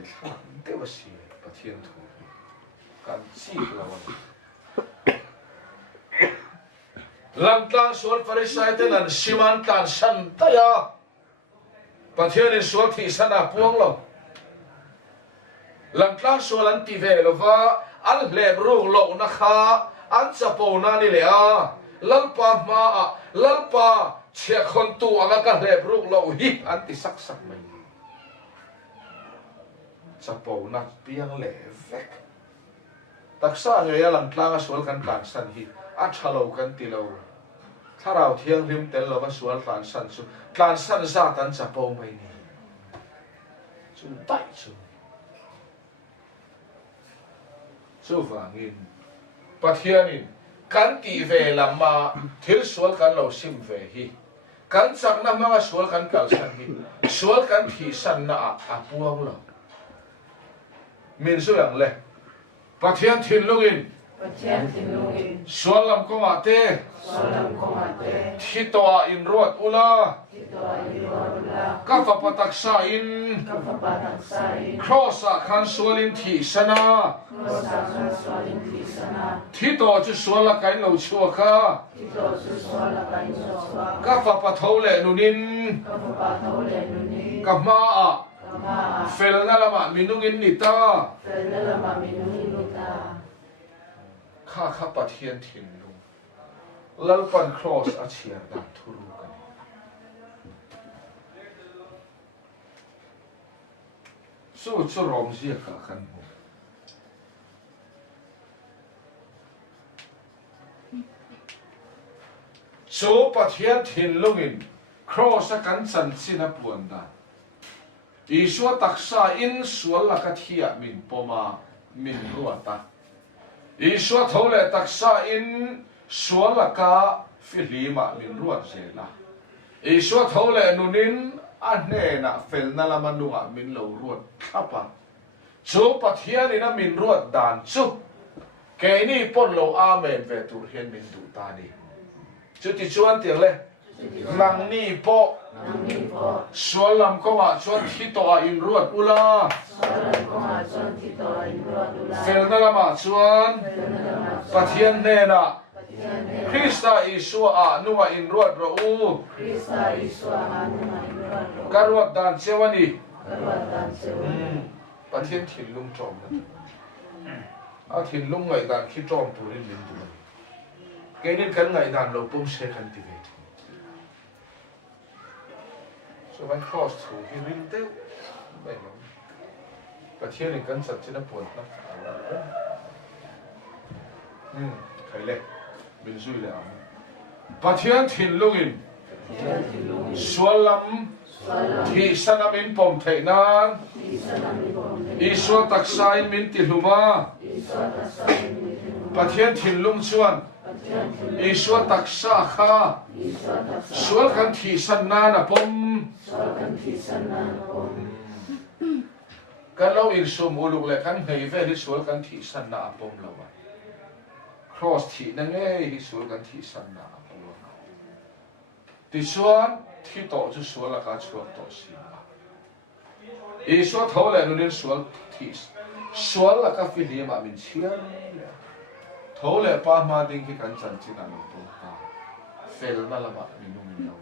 loi te wa si pathian thu kan chi lawan lam tlang sual farisai te lan siman tan san ta ya pathian in sual thi sana puang lo lam tlang sual an ti ve lo wa al hlem ru lo na kha an cha po na ni le a lalpa ma a lalpa che khon tu anga ka hlem ru lo hi an ti sak sak mai cha po na piang le vek taksa nge lam tlang sual kan kan san hi a thalo kan ti lo tharau thiang rim tel lo wa sual tlan san su tlan san za tan cha po mai ni chu tai chu wangin pathianin kan ti ve lama thil sual kan lo sim ve hi kan chak na ma sual kan kal san hi sual kan thi san na a puang lo min su yang le pathian thin lungin sual lam ko ma te thi to in ruat ula ka fa patak sa in cross a khan sualin thi sana thi to chu sual la kai lo chua kha ka fa pa thau le nunin ka ma a fel na lama minungin nita kha kha pathian thin lu lalpan cross a chiar dan thuru kan su chu rom zia ka khan mu chu pathian thin lungin cross a kan chan china puan da Isua taksa in sual la ka thia min poma min ruata Isua thole taksa in sual la ka filima min ruat zela Isua thole nunin ane na fel na lamanunga min lo ruat khapa chu pathian ina min ruat dan chu ke ni pon lo amen ve tur hian min du ta ni chu ti chuan tiang le nang ni po sual lam ko ma chuan thi to in ruat ula fel na lama chuan pathian ne na Krista Isua a nuwa in ruat ro u karuat dan chewani pathian thin lung trom na a thin lung ngai dan khi trom turin min du ke nin kan ngai dan lo pum se kan ti ve so when cross to he ring te bai lo pathian in kan sat china pon na khai le min zui le am pathian thin lungin sualam thi sanamin pom theinan Isua taksain min ti hluma pathian thin lung chuan Isua taksa kha sual kan thi san na na pom kan lo in sum uluk le kan hei ve ni sual kan thi san na pom lo wa cross thi na nge hi sual kan thi san na pom lo ti suan thi to chu sual la ka chuak to si Isua thole nunin sual thi sual la ka fi li ma min chian thole pa ma ding ki kan chan chin an to ta fel na la ma minung lo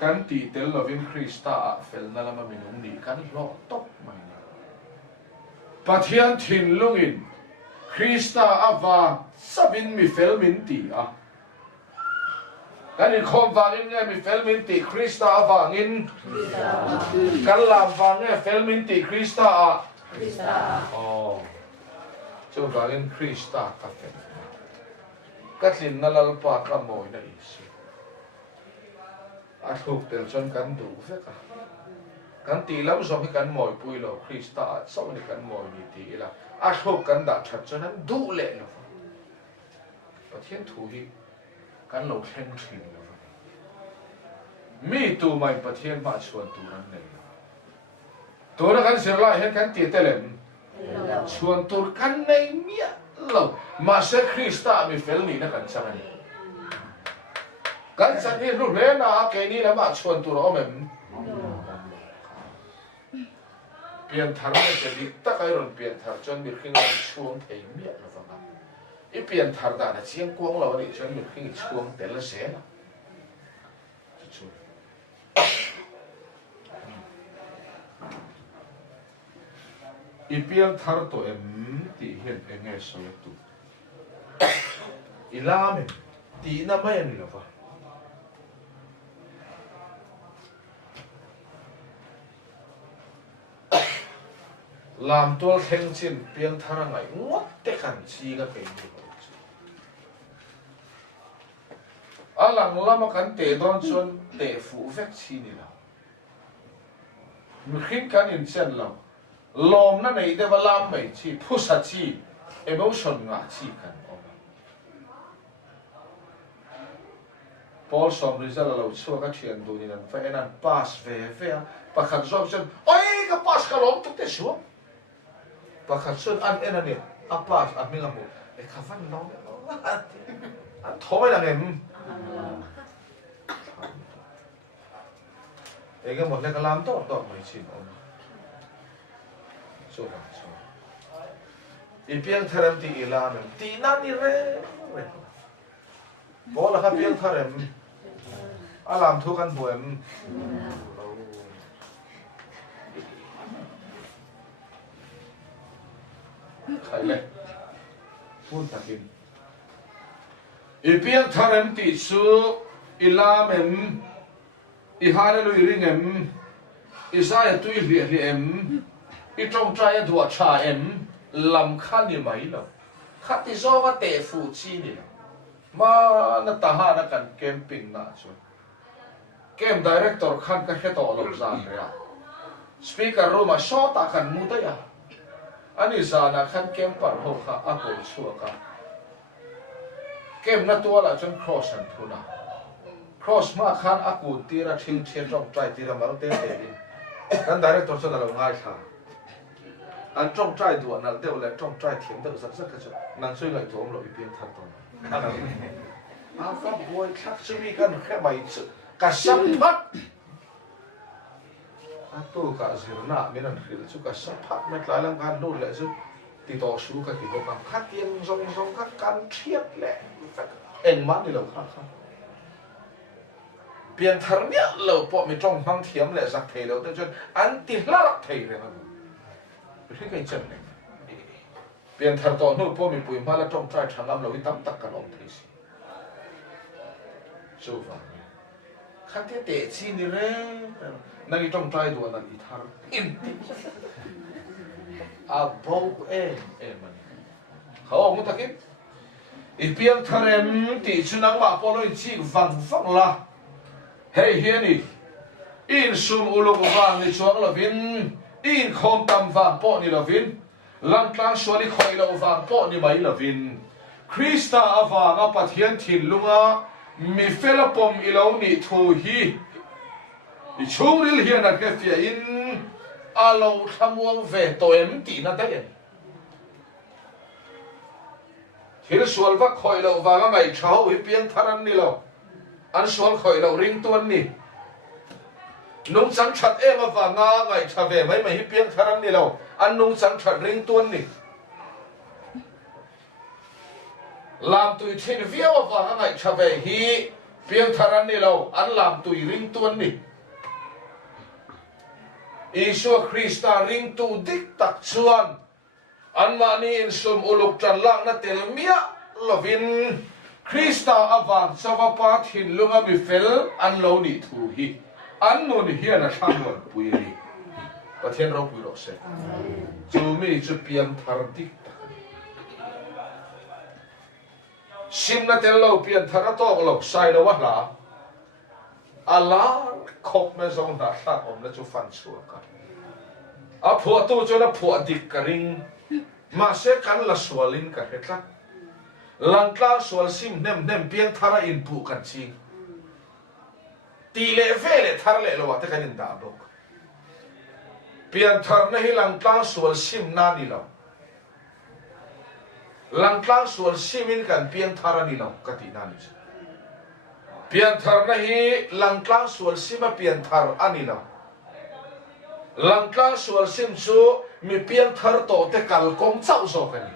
kan ti tel lovin Krista fel na la ma minung ni kan lo top mai pathian thin lungin Krista ava sabin mi fel min ti a kan in khom wangin nge mi fel min ti Krista awangin kan lam wang nge fel min ti Krista a oh chu wangin Krista ka fel katlin na lalpa ka moi na isi a thuk tel chon kan du ve ka kan ti lam zo hi kan moi pui lo Krista so ni kan moi ni ti la a thuk kan da that chon an du le lo pathian thu hi kan lo thleng thin lo mi tu mai pathian ma chuan tu ran nei tu ra kan ser lai he kan ti telem chuan tur kan nei mia lo ma se Krista mi fel ni na kan chang ani kan chang ni ru le na ke ni la ma chuan tur omem pian thar ne te dik ta kai ron pian thar chon mi khing ron chuang thei mi la fa ma I pian thar da na chiang kuang lo ni chon mi khing chuang te la se la chu I pian thar to em ti hian enge so tu ilame ti na mai ani la fa làm tour khen chin piang thara ngai ngot te kan chi ga pe ni alang lama kan te don chon te fu vek chi ni la mi khin kan in chen la lom na nei de va lam mai chi phusa chi emotion nga chi kan om Paul som result lo chua ka thian du ni nan fa enan pass ve pa khan zom chen oi ka pass ka lom tu te shu pakhat sun an enani apas adminga mo e khavan no an thoi la ngem ege mo le kalam to mai chin om so ba so I piang tharam ti ilam ti na ni re bola ka piang tharam alam thu kan buem khai lệ phun takin I piang tharam ti su ilam em I hallelujah ring em Isaiah tui li em I trong trai thua cha em lam khan ni mai lo khat ti zo wa te fu chi ni ma na ta ha na kan camping na chu camp director khan ka he to lo zan ya speaker room a shot ta kan mu ta ya ani zana khan camper ho kha a ko chua ka kem na to la chon cross an thuna cross ma khan a ku tira thing chen trong trai tira ma te te din kan director chon la ngai tha an trong trai du na de le trong trai thiam da sa sa ka chu nan sui lai thom lo I pian than ton a fa boy khak sui kan khe mai chu ka sam phat tu ka zirna minan khil chu ka saphat me tlalam kan lo le chu ti to su ka ti to kam khat tiang zong ka kan thiat le eng man ni lo kha pian thar nia lo po mi trong mang thiam le sak thei lo te chon an ti hla rak thei le ma ri kai chen le pian thar to no po mi pui ma la trong trai thangam lo I tam tak kan om thei si so va khát thế tệ chi ni re nang trong trai đùa nang I thar in a bau em man khao mu takin I piang tharem ti chunang ma poloi chi vang la hey hiani in sum ulung wang ni chuang lovin in khom tam wang po ni lovin lang tlang suani khoi lo wang po ni mai lovin Krista awang a pathian thin lunga mi felapom ilo ni thu hi I churil hian a ke fia in alo thamuang ve to em ti na ta en thil sual va khoi lo wanga ngai thau I piang tharan ni lo an sual khoi lo ring tuan ni nung chang that em awanga ngai tha ve mai hi piang tharan ni lo an nung chang that ring tuan ni làm tùy thiên viêu và ngày trở về hi piang tharan ni lo an làm tùy ring tuan ni Isua Krista ring tu dik tak chuan an mani in sum uluk tran lang na tel mia lovin Krista avan savapa thin lunga mi fel an lo ni thu hi an nun hian a thamon pui ri pathian ro pui ro se chu mi chu piang thar dik sim na tel lo pian thara to lo sai lo wa la ala khop me zong da tha om na chu fan chu ka a phua tu chu na phua dik ka ring ma se kan la swalin ka hetla lang tla swal sim nem piang thara in pu kan chi ti le ve le thar le lo wa te kan in da bok pian thar na hi lang tla swal sim na ni lo lang tlang sual simin kan piang thara ni lo kati na ni piang thar na hi lang tlang sual sima piang thar ani lo ลังกาสวลซิมชูมีเพียงทาร์โตเตกัลกงเจ้าโซกัน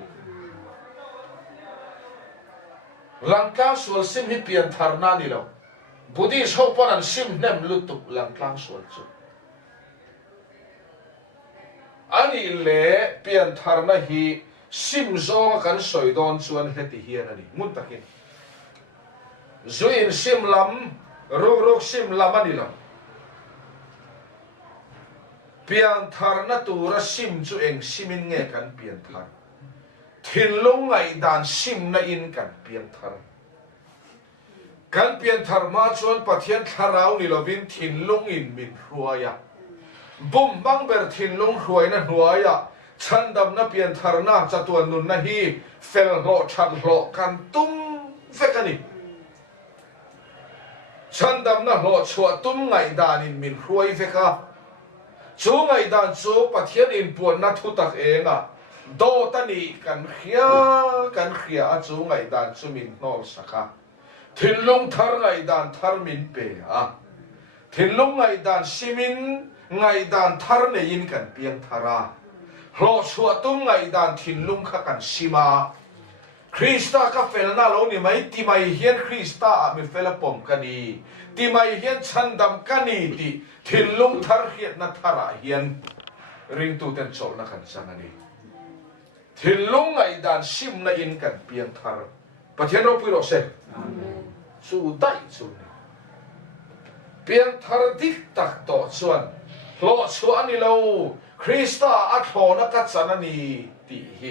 ลังกาสวลซิมมีเพียงทาร์นานี่แล้วบุตรชาวปนันซิมเนมลุตุลังกาสวลชูอันนี้เล่เพียงทาร์นาฮีซิมโซกันสอยดอนชวนเฮติเฮียนันนี่มุนตักินจุยนซิมลำรุกซิมลำมันนี่แล้วเพียงทาร์นาตัวรัซิมจูเองซิมินเงกันเพียงทาร์ทินลงไงดานซิมนาอินกันเพียงทาร์กันเพียงทาร์มาชวนปะเทียนทาราวนี่เราวินทินลงอินมินรัวยะบุมบังเบอร์ทินลงรวยนั่นรัวยะฉันดำนับเพียงทาร์นาจะตัวนุนนะฮีเฟลโลชันโลกันตุ้มเฟกันนี่ฉันดำนับโลชัวตุ้มไงดานินมินรวยเฟกะจูไงดานจูปะเทียนอินปวนนัทุตักเองอ่ะโดตันีกันเขียจูไงดานจูมินนอลสักะทินลงทาร์ไงดานทาร์มินเปอ่ะทินลงไงดานซิมินไงดานทาร์เนยินกันเพียงทาราโลชัวตุ้งไงดานทินลงขกันซิมาคริสตาก็เฟลน่าโลนี่ไหมที่ไม่เฮียนคริสตามีเฟลปมกันดีที่ไม่เฮียนฉันดำกันนี่ที่ทินลงทาร์เฮียนนัทาระเฮียนริงตูเต็นโจนักันสังนี้ทินลงไงดานซิมนาอินกันเพียงทาร์ปะเทียนเราพูดเราเสร็จสู้ได้สู้นี่เพียงทาร์ดิกตักต่อส่วนโลชัวนี่เราคริสตาอัทโหนักสันนี่ตีฮิ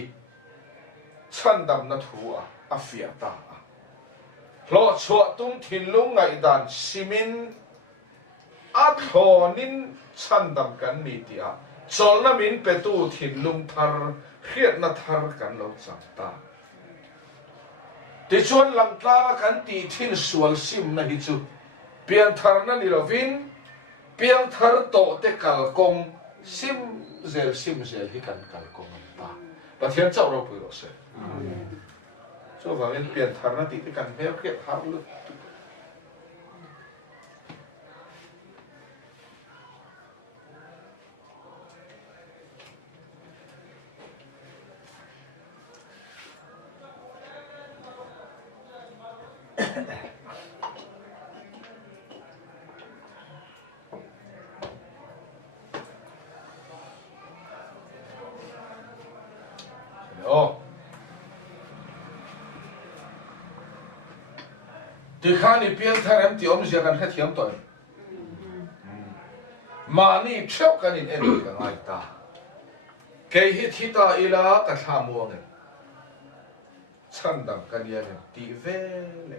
ฉันดำนัทหัวอาฟิอาตาโลชัวตุ้มทินลุงไงดานซิมินอัทโหนินฉันดำกันนี่ตีอาจอลนามินเปตูทินลุงทาร์เขียนนัทาร์กันเราจังตาที่ชวนลังตากันตีทินสวลซิมนะฮิจูเพียงทาร์นั่นนี่เราวินเพียงทาร์โตเตกัลกงซิมเซลฮิกันกัลกงตาปะเทียนเจ้าเราพูดเราเสร็จช่วงวันนี้เปลี่ยนทาร์นั่นตีเตกันเพียงเขียนทาร์ลุโอ้ที่ข้านี่เพียงทาร์ที่อมเสียกันแค่เทียมต่อยมานี่เชี่ยวกันอินเอ็นกันไงตาเกยฮิตาอิลากัทามัวเงินฉันดังกันยันตีเวล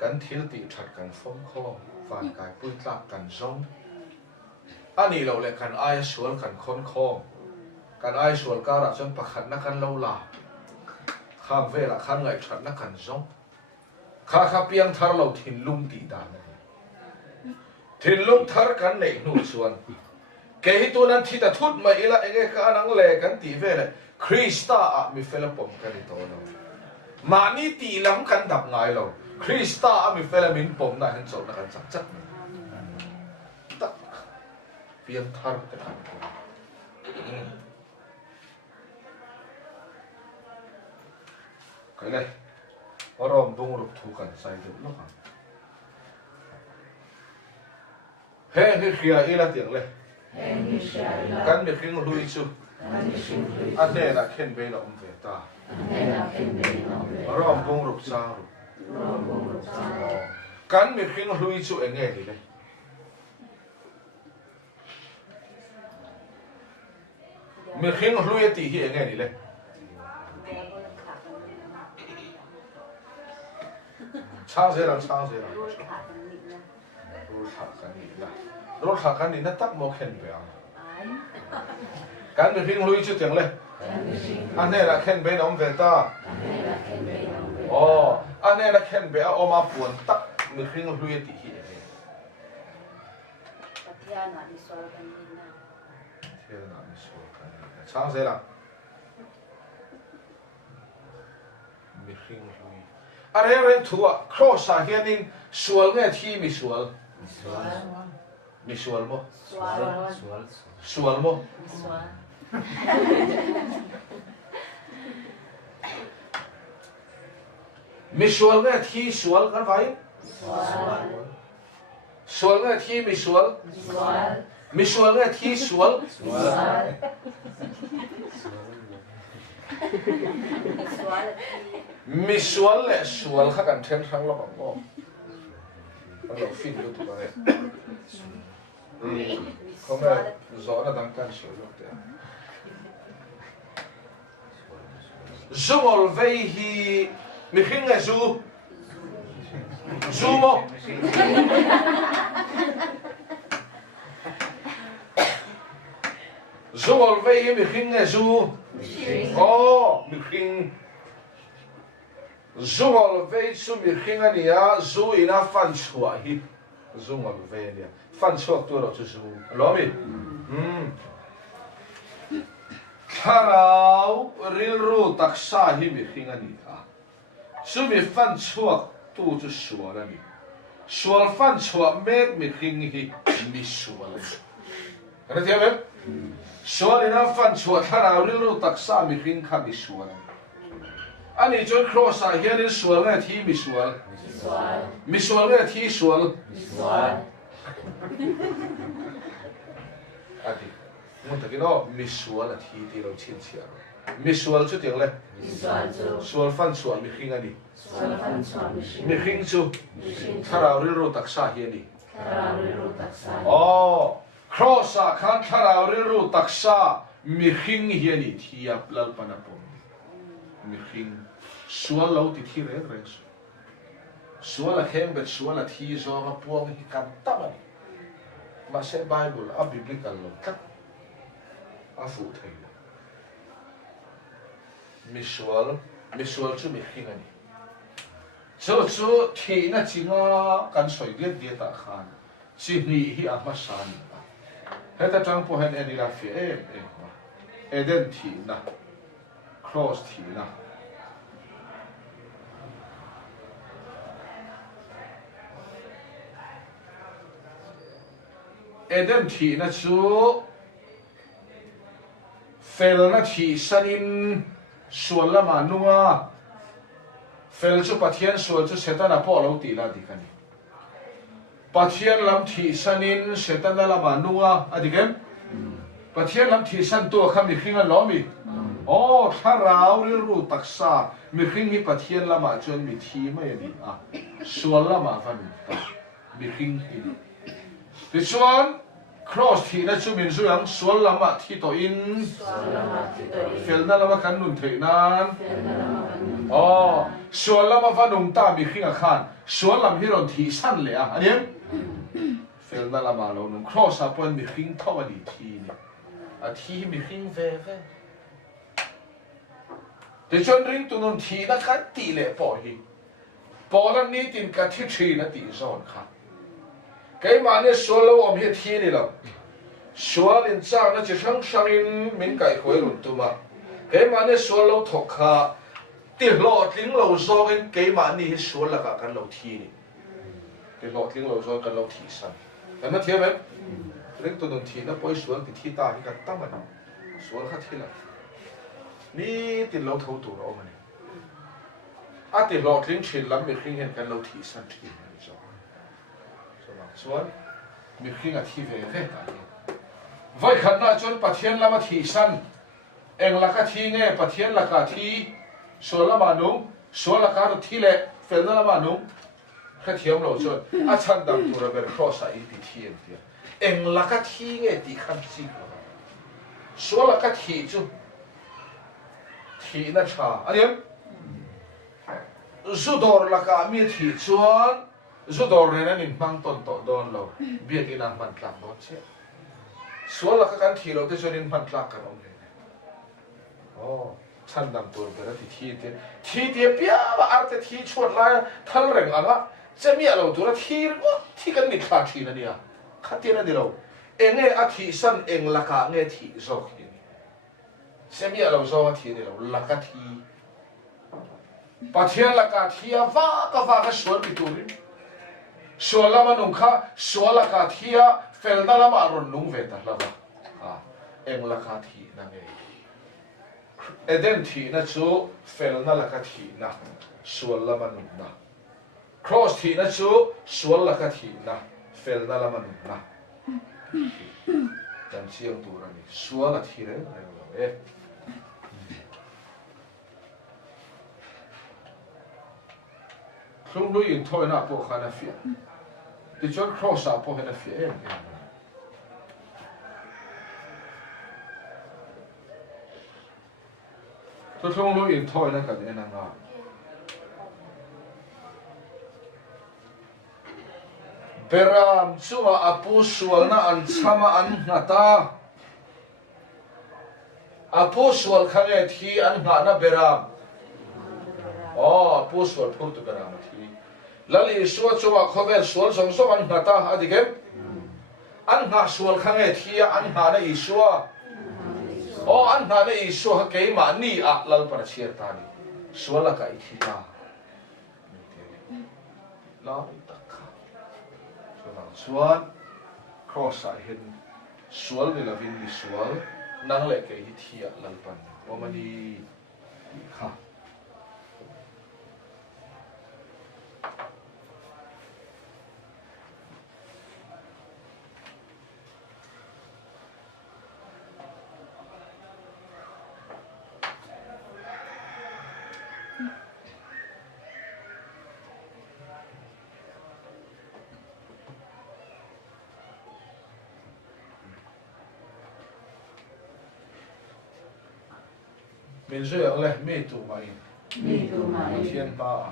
กันทิลตีชัดกันฟ้องคอฟันกายปุ้ยตากันซงอันนี้เราเลยกันไอชวลกันค้นคอกันไอชวลการะจนประคันนักกันเล่าลาข้างเวลาข้างไงชัดนักกันซงข้าเพียงทาร์เราทินลุงตีดานทินลุงทาร์กันในนู่นส่วนเกยตัวนั้นที่ตะทุดมาอีละเองก็นังเล่กันตีเวลคริสตาอะมีเฟลปมกันในตัวเรามานี่ตีล้ำกันดับไงเราคริสตาอะมีเฟลมินปมน่าเห็นโจนักกันจักจักตักเพียงทาร์กันใครเลยว่าเราต้องรุกทุกันใส่เด็กลูกเฮ้ยนี่เขียอีละเตียงเลยกันเด็กขึ้นลุยชูอันนี้นะเข็นไปละเวตาเราต้องรุกซารุกันเด็กขึ้นลุยชูเองไงดีเลยมีขึ้นลุยตีเองไงดีเลยช่างเสียหลังรถถักกันนี่นั่นตักโมเข็นไปอ่ะกันไปพิงลุยชุดอย่างเลยอันนี้ละเข็นไปน้องเวต้าอ๋ออันนี้ละเข็นไปเอามาปวนตักมือพิงลุยตีหีเทียนาดิสวลกันช่างเสียหลังมือพิงลุยอะไรทัวครอสาเฮียนิงสวลเนี่ยที่มีสวล mi sual mo Sual. sual mo Sual. mi sual nghe thi sual kan vai Sual. sual nghe thi mi sual Sual. mi sual nghe thi sual Sual. Sual. mi sual le sual kha kan then sang lo bang mo kan lo fin lu tu ba nge không là rõ là đang cần sửa lúc đấy Zumol vei hi mi khinh nghe zu zu mo Zumol vei hi mi khinh nghe zu oh mi khinh Zumol vei su mi khinh anh ya zu ina fan chua hi Zumol vei nia fan chua tu lo chu zu lo mi Tharau rilru taksa hi mi khing ani a su mi fan chuak tu chu sual ani sual fan chuak mek mi khing hi mi sual ana tiam em sual ina fan chuak tharau rilru taksa mi khing kha mi sual ani chon cross a hian sual nge thi mi sual mi sual nge thi sual ati muốn thấy cái đó misual là thìเราชินเสียmisual chút tiếng lên sual fan sual mi khinh ani mi khinh chu tharau rilru taksa hi ani oh cross a khan tharau rilru taksa mi khing hi ani thia lal panapom mi khing sual lo ti thi re re sual a khem bet sual a thi zo ga puang hi kan ta ma ma se bible a biblical lo tak a phụ thầy misual chu mi khinh ani chu thi na chinga kan soi dia ta khan chi ni hi a ma san heta tang po hen ani la fi ma eden thi na cross thi na eden thi na chu fel na thi sanin sual lama nunga fel chu pathian sual chu setana po lo ti la dikani pathian lam thi sanin setana lama nunga adikem pathian lam thi san to khami khinga lomi oh tharau rilru taksa mi khing hi pathian lama chon mi thi mai ni a sual lama van mi khing hi ti chuan cross thi na chu min zu yang sual lama thi to in fel na lama kan nun thei nan oh sual lama vanung ta mi khinga khan sual lam hi ron thi san le a anem fel na lama lo nung cross a pon mi khing thaw ani thi ni a thi mi khing ve ve te chon ring tu nun thi na kan ti le po hi po lan ni tin ka thi thi na ti zon kha cái mà này số lâu om hết thiên đi đâu số liên trang nó chỉ sang in mình cái khối luôn tụi mà cái mà này số lâu thuộc ha tiền lọ tiếng lâu do cái mà này số là cả cái lâu thiên đi cái lọ tiếng lâu do cái lâu thiên san cái nó thiệt đấy đến tụi nó thiên nó bôi số thì thiên ta cái tâm mà số khác thiên là ní tiền lâu thâu tụi nó mà này à tiền lọ tiếng chuyện lắm mình khi hiện cái lâu thiên san thiên chuan mi khinga thi ve ve ta vai khatna chon pathian lama thi san eng laka thi nge pathian laka thi solama nu solaka ro thi le felna lama nu kha thiam lo chon a chan dam pura ber cross a ti thi en tia eng laka thi nge ti khan chi solaka thi chu thi na cha aniam zudor laka mi thi chuan Zudor này nên mang tôn tổ đòn lâu, biết cái nào mang lạc đó chứ. Số là các anh thi lâu thì cho nên mang lạc cái ông này. Oh, chăn đam tuổi cái đó thì thi thì bia mà ăn thì thi chuột lại thal rèn ăn á, chỉ miệng lâu tuổi thi cái nghịch lạc thi này à, khát tiền này lâu. Em nghe à thi san em là cả nghe thi rồi thì, chỉ miệng lâu rồi thi này lâu là cả thi. Bắt thiên là cả thi à vá cái suốt bị tuổi. Sual lama nung kha sual ka thia fel na lama ron nung ve ta lava eng la kha thi na nge eden thi na chu fel na la ka thi na sual lama nun na cross thi na chu sual la ka thi na fel na lama nun na dan chiang tu ra ni sual la thi re e không đối in thôi na po khana phía thì cho cross up po hena phía em tôi không đối in thôi na cái này na beram chunga apu sual na an chama an ngata apu sual khange thi an nga na beram apu sual phur tu beram thi lali suwa chunga khovel sual song song an ngata adigem an nga sual khange thi an nga na isua an nga na isua ke ma ni a lal par chiar ta ni sual ka I thi ta la sual cross a hin sual ni la vin ni sual nang le ke hi thia lalpan omani kha mình rồi ở lại mê tu mai thiên ba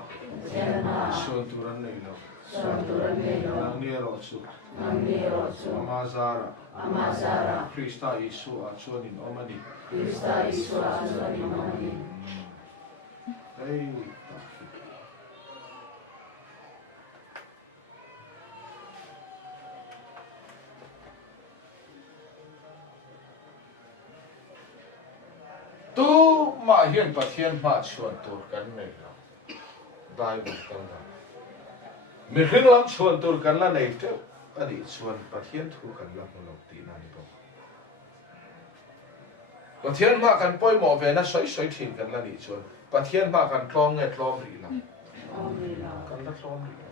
xuân tu ran này lo nang nia ro chu amazara Krista Isu a chuan in omani hey tu ma hian pathian ma chuan tur kan nei lo dai bu kan da mi hring lam chuan tur kan la nei te ani chuan pathian thu kan la lo ti na ni bo pathian ma kan poi mo ve na soi soi thin kan la ni chuan pathian ma kan tlong nge tlom ri la kan la tlom ri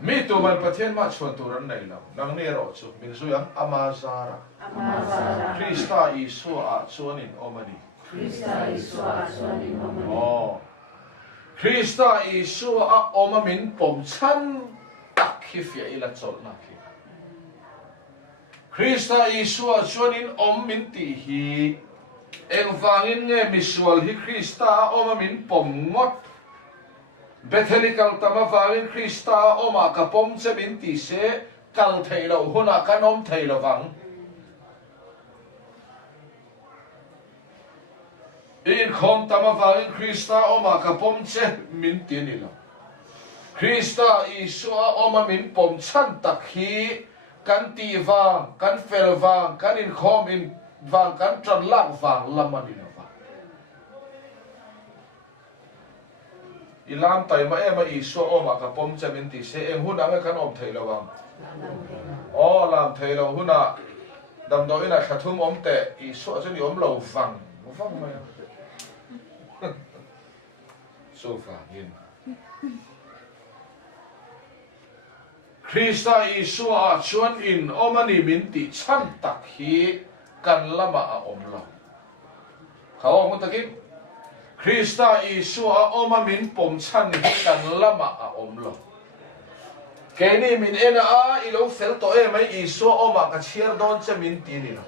mi tu man pathian ma chuan tur an nei lo nang ne ro chu min su yang amazara Krista Isu a chuan in omani Krista Isu a omamin pom chan tak hi fia ila chol na ki Krista Isu a chuan in min ti hi eng wangin nge misual hi Krista a omamin pom ngot Bethanical tama wangin Krista oma ka pom che min ti se kal thei lo huna kan om thei lo wang in khom tama wangin Krista oma ka pom che min ti ni lo Krista Isu a oma min pom chan tak hi kan ti wang kan fel wang kan in khom in wang kan tran lak wang lamani lo ilam tai ma ema Isu oma ka pom che min ti se eng huna nga kan om thei lo wang lam thei lo huna dam do ina thathum om te Isu a chani om lo wang ma so far in Krista Isu a chuan in omani min ti chan tak hi kan lama a om lo khao mo takin Krista Isu a oma min pom chan hi kan lama a om lo ke ni min ena a ilo fel to e mai Isu oma ka chiar don che min ti ni lo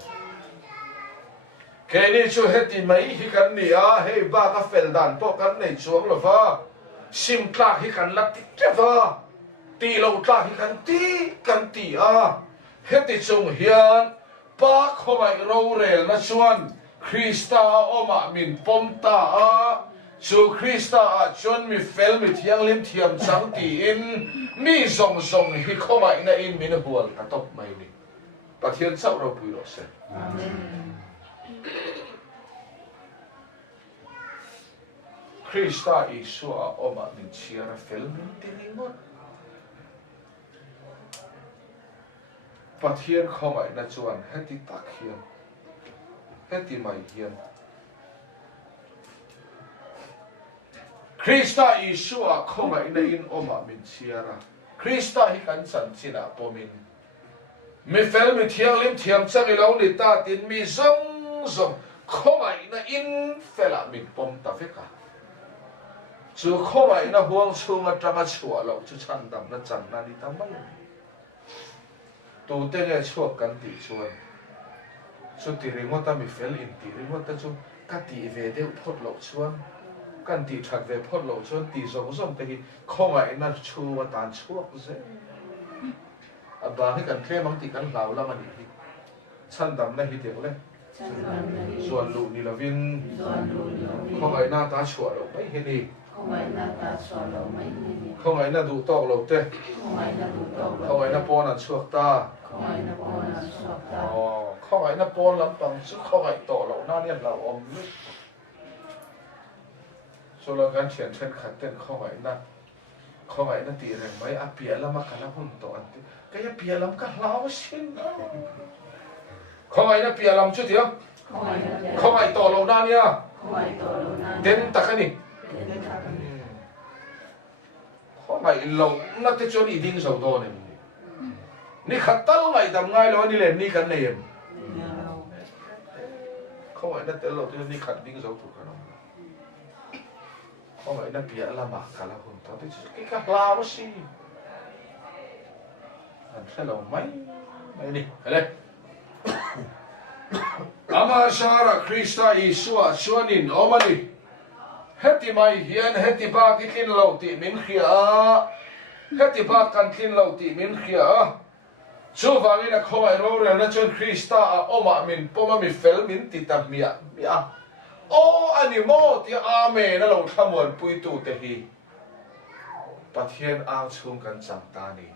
ke ni chu heti mai hi kan ni a hei ba ka fel dan po kan nei chuang lo va sim tla hi kan la ti te va ti lo tla hi kan ti a heti chung hian pa khomai ro rel na chuan Krista oma min pomta a chu Krista a chuan mi fel mi thiang lim thiam chang ti in mi zong zong hi khomai na in min hual ta top mai ni pathian chau ro pui ro se Krista Isu a oma min chiara fel min ti ni ngot pathian không ai na chuan heti tak hian heti mai hian Krista Isua không ai na in oma min chiara Krista hi kan san china pomin mi fel mi thiang lim thiam chang i lo ni ta tin mi zong zong không ai na in fela min pom ta feka chu không ai na huang chunga tanga chua lo chu chan dam na chan na ni ta mai tu te nge chuak kan ti chuan chu ti ringo ta mi fel in ti ringo ta chu ka ti ve deuh phot lo chuan kan ti that ve phot lo chuan ti zong zong te hi không ai na chu tan chuak ze a ba hi kan tle mang ti kan lau lam ani hi chan dam na hi te le chuan lu ni lovin không ai na ta chua lo mai hi ni không ai na du tok lo te không ai na pon an chuak ta không ai na pon lam pang chu không ai to lo na nian lo om lu so lo gan thian then khat ten không ai na ti reng mai a pia lama kana hun to an ti cái pia lam ka lao sin không ai na pia lam chu ti không ai to lo na nia den takani không ai lâu nó tới chỗ đi đinh sầu to này ni khát tao ngày tầm ngay lo đi lên ni cái này không ai nó tới lâu tới ni khát đinh sầu thuộc cái không ai nó bịa là mà cả là hồn tao tới cái lao nó xí anh thấy lâu mấy đi cái đây Ama Sara Krista Isua chuanin omani heti mai hian heti ba ki tlin lo ti min khia heti ba kan tlin lo ti min khia chu wangin a khowai ro rel na chon Krista a oma min poma mi fel min ti ta mia o ani mo ti ame na lo thamon pui tu te hi pathian a chung kan chang ta ni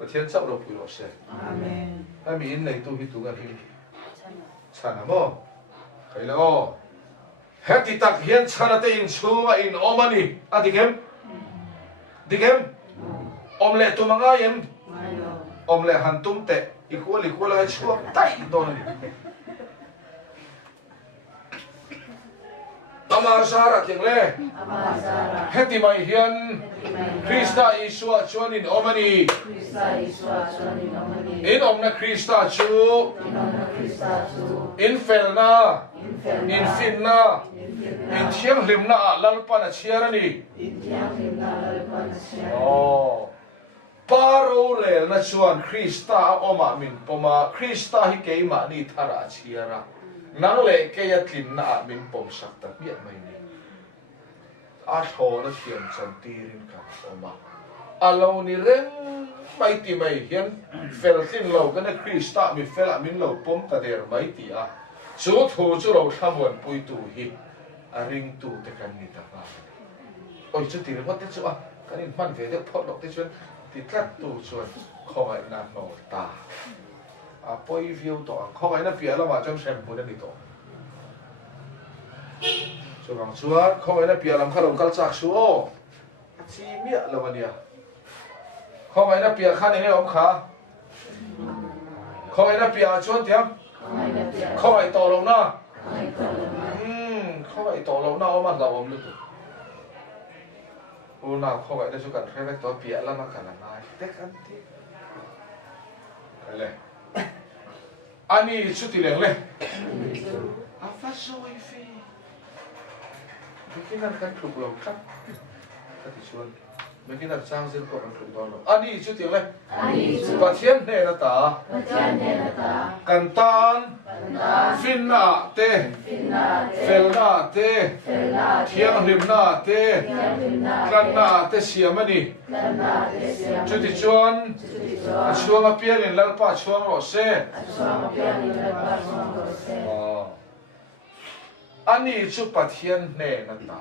pathian chap lo pui lo se amen ami in nei tu hi tu gan hi chana mo kai lo heti tak hian chana te in chunga in omani adikem om le tu manga yem om le han tum te equal ai chuak tai don ni ama sara ting le heti mai hian Krista Isua chuanin omani in omna Krista chu in felna in finna in thiang hlimna lalpa na chiarani paro rel na chuan Krista oma min poma Krista hi keima ni thara chiara nang le ke ya tlin na min pom sak ta biat mai ni a tho na thiam chan tirin ka oma alo ni rem mai ti mai hian fel tin lo kana Krista mi fel min lo pom ta der mai ti a chu thu chu lo thamon pui tu hi a ring tu te kan ni ta ba oi chu ti wat te chu a kan in man ve de phot lo te chuan ti tlat tu chuan khoi na no ta a poi view to khoi na pia la ma chang sem pu na ni to chu gang chuan khoi na pia lam khalo kal chak su o chi mia lo ma nia khoi na pia khan ni om kha khoi na pia chuan tiam khoi to lo na khoi to lo na o ma la om lu tu u na khoi na chu kan thre to pia la ma kan na te kan ti le ani chu ti leng le a fa so i fi bikinan kan thuk lo khat ka ti chuan bikinan sang zen ko kan thuk don lo ani chu ti le pathian ne na ta kan tan finna te felna te thiang hlimna te kanna te siamani chu ti chuan chuang a piang in lalpa chuang ro se ani chu pathian ne na ta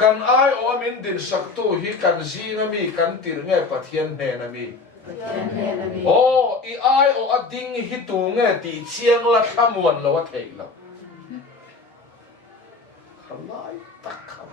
kan ai o min din sak tu hi kan zinga mi kan tir nge pathian ne na mi o I ai o ading hi tu nge ti chiang la khamuan lo a thei lo khalai tak kham